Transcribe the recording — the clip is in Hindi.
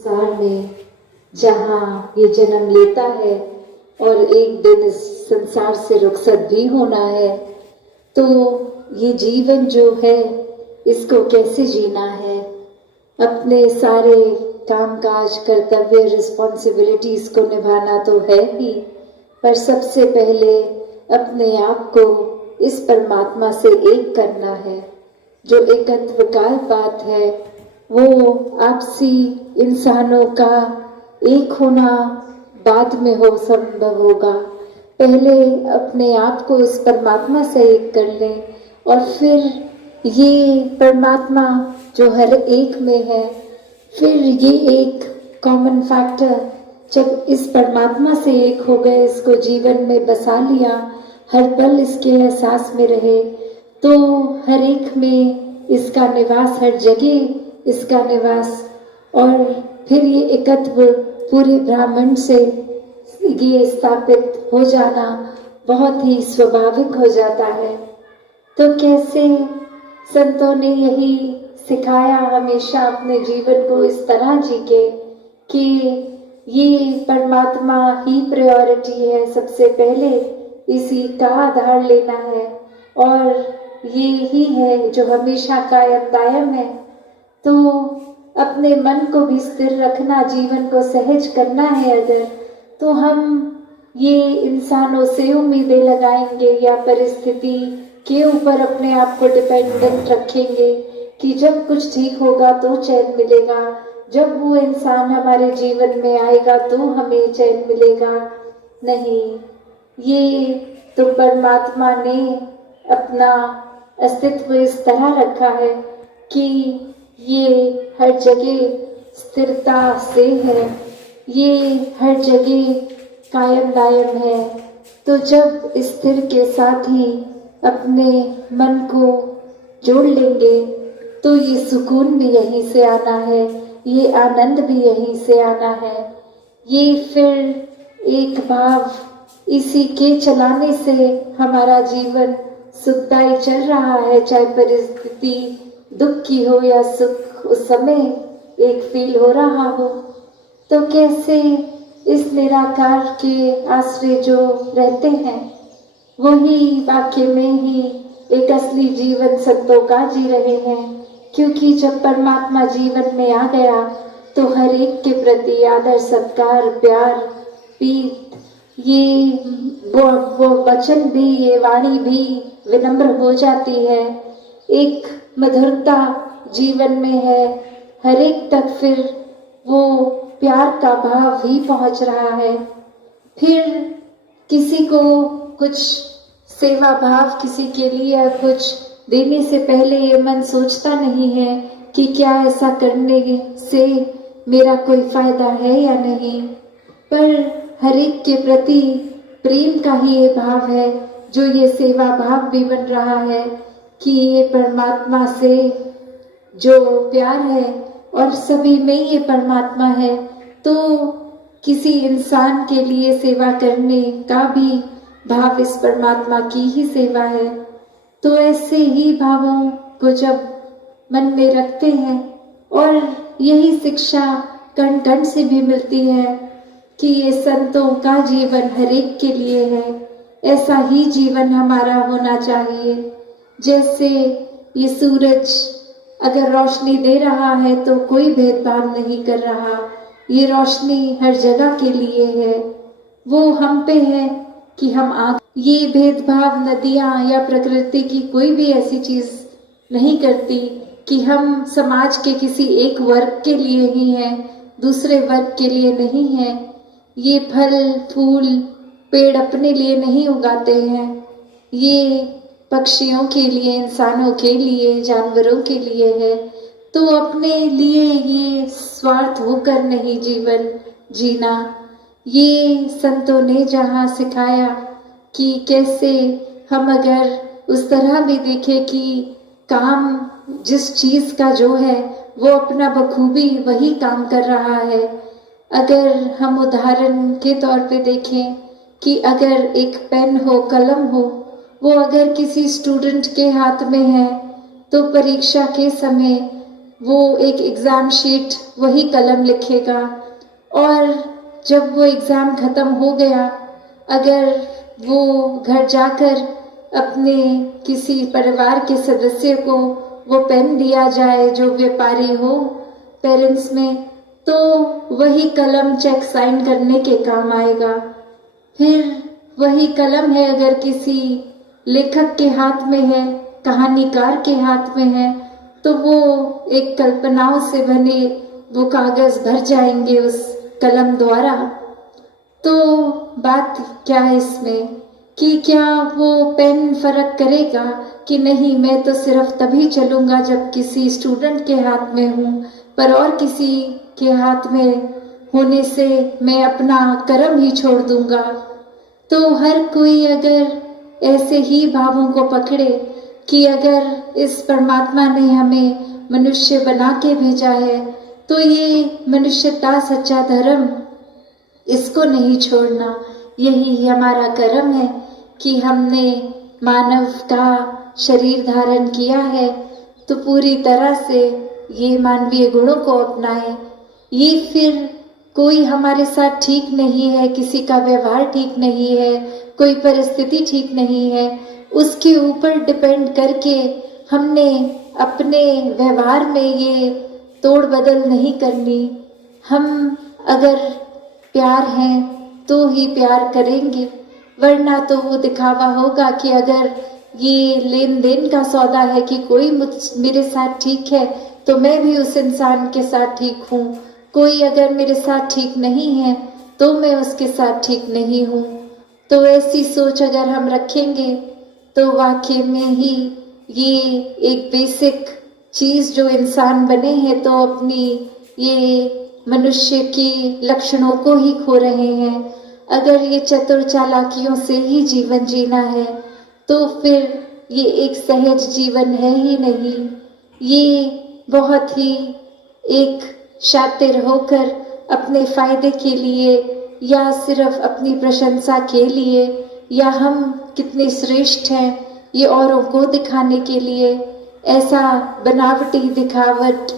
संसार में जहाँ ये जन्म लेता है और एक दिन इस संसार से रुखसत भी होना है, तो ये जीवन जो है इसको कैसे जीना है। अपने सारे कामकाज, कर्तव्य, रिस्पॉन्सिबिलिटीज को निभाना तो है ही, पर सबसे पहले अपने आप को इस परमात्मा से एक करना है। जो एकत्व का बात है वो आपसी इंसानों का एक होना बाद में हो संभव होगा। पहले अपने आप को इस परमात्मा से एक कर लें और फिर ये परमात्मा जो हर एक में है, फिर ये एक कॉमन फैक्टर जब इस परमात्मा से एक हो गए, इसको जीवन में बसा लिया, हर पल इसके एहसास में रहे, तो हर एक में इसका निवास, हर जगह इसका निवास, और फिर ये एकत्व पूरे ब्रह्मांड से ये स्थापित हो जाना बहुत ही स्वाभाविक हो जाता है। तो कैसे संतों ने यही सिखाया हमेशा अपने जीवन को इस तरह जी के कि ये परमात्मा ही प्रायोरिटी है, सबसे पहले इसी का आधार लेना है और ये ही है जो हमेशा कायम दायम है। तो अपने मन को भी स्थिर रखना, जीवन को सहज करना है अगर, तो हम ये इंसानों से उम्मीदें लगाएंगे या परिस्थिति के ऊपर अपने आप को डिपेंडेंट रखेंगे कि जब कुछ ठीक होगा तो चैन मिलेगा, जब वो इंसान हमारे जीवन में आएगा तो हमें चैन मिलेगा। नहीं, ये तो परमात्मा ने अपना अस्तित्व इस तरह रखा है कि ये हर जगह स्थिरता से है, ये हर जगह कायम दायम है। तो जब स्थिर के साथ ही अपने मन को जोड़ लेंगे तो ये सुकून भी यहीं से आना है, ये आनंद भी यहीं से आना है। ये फिर एक भाव, इसी के चलाने से हमारा जीवन सुखदायी चल रहा है, चाहे परिस्थिति दुख की हो या सुख उस समय एक फील हो रहा हो। तो कैसे इस निराकार के आश्रय जो रहते हैं वही वाक्य में ही एक असली जीवन संतों का जी रहे हैं, क्योंकि जब परमात्मा जीवन में आ गया तो हर एक के प्रति आदर, सत्कार, प्यार, प्रीत, ये वो वचन भी, ये वाणी भी विनम्र हो जाती है। एक मधुरता जीवन में है, हर एक तक फिर वो प्यार का भाव ही पहुंच रहा है। फिर किसी को कुछ सेवा भाव, किसी के लिए कुछ देने से पहले ये मन सोचता नहीं है कि क्या ऐसा करने से मेरा कोई फायदा है या नहीं, पर हर एक के प्रति प्रेम का ही ये भाव है जो ये सेवा भाव भी बन रहा है कि ये परमात्मा से जो प्यार है और सभी में ये परमात्मा है, तो किसी इंसान के लिए सेवा करने का भी भाव इस परमात्मा की ही सेवा है। तो ऐसे ही भावों को जब मन में रखते हैं, और यही शिक्षा कण कण से भी मिलती है कि ये संतों का जीवन हर एक के लिए है, ऐसा ही जीवन हमारा होना चाहिए। जैसे ये सूरज अगर रोशनी दे रहा है तो कोई भेदभाव नहीं कर रहा, ये रोशनी हर जगह के लिए है। वो हम पे है कि हम ये भेदभाव नदियां या प्रकृति की कोई भी ऐसी चीज नहीं करती कि हम समाज के किसी एक वर्ग के लिए ही हैं, दूसरे वर्ग के लिए नहीं है। ये फल फूल पेड़ अपने लिए नहीं उगाते हैं, ये पक्षियों के लिए, इंसानों के लिए, जानवरों के लिए है। तो अपने लिए ये स्वार्थ होकर नहीं जीवन जीना। ये संतों ने जहाँ सिखाया कि कैसे हम अगर उस तरह भी देखें कि काम जिस चीज का जो है वो अपना बखूबी वही काम कर रहा है। अगर हम उदाहरण के तौर पे देखें कि अगर एक पेन हो, कलम हो, वो अगर किसी स्टूडेंट के हाथ में है तो परीक्षा के समय वो एक एग्ज़ाम शीट वही कलम लिखेगा, और जब वो एग्ज़ाम ख़त्म हो गया, अगर वो घर जाकर अपने किसी परिवार के सदस्य को वो पेन दिया जाए जो व्यापारी हो पेरेंट्स में, तो वही कलम चेक साइन करने के काम आएगा। फिर वही कलम है अगर किसी लेखक के हाथ में है, कहानीकार के हाथ में है, तो वो एक कल्पनाओं से बने वो कागज भर जाएंगे उस कलम द्वारा। तो बात क्या है इसमें कि क्या वो पेन फर्क करेगा कि नहीं, मैं तो सिर्फ तभी चलूंगा जब किसी स्टूडेंट के हाथ में हूँ, पर और किसी के हाथ में होने से मैं अपना कर्म ही छोड़ दूंगा। तो हर कोई अगर ऐसे ही भावों को पकड़े कि अगर इस परमात्मा ने हमें मनुष्य बना के भेजा है, तो ये मनुष्यता सच्चा धर्म, इसको नहीं छोड़ना। यही हमारा कर्म है कि हमने मानव का शरीर धारण किया है, तो पूरी तरह से ये मानवीय गुणों को अपनाएं। ये फिर कोई हमारे साथ ठीक नहीं है, किसी का व्यवहार ठीक नहीं है, कोई परिस्थिति ठीक नहीं है, उसके ऊपर डिपेंड करके हमने अपने व्यवहार में ये तोड़ बदल नहीं करनी। हम अगर प्यार हैं तो ही प्यार करेंगे, वरना तो वो दिखावा होगा कि अगर ये लेन देन का सौदा है कि कोई मेरे साथ ठीक है तो मैं भी उस इंसान के साथ ठीक हूँ, कोई अगर मेरे साथ ठीक नहीं है तो मैं उसके साथ ठीक नहीं हूँ। तो ऐसी सोच अगर हम रखेंगे तो वाकई में ही ये एक बेसिक चीज़ जो इंसान बने हैं तो अपनी ये मनुष्य की लक्षणों को ही खो रहे हैं। अगर ये चतुर चालाकियों से ही जीवन जीना है तो फिर ये एक सहज जीवन है ही नहीं। ये बहुत ही एक शातिर होकर अपने फायदे के लिए या सिर्फ अपनी प्रशंसा के लिए या हम कितने श्रेष्ठ हैं ये औरों को दिखाने के लिए ऐसा बनावटी दिखावट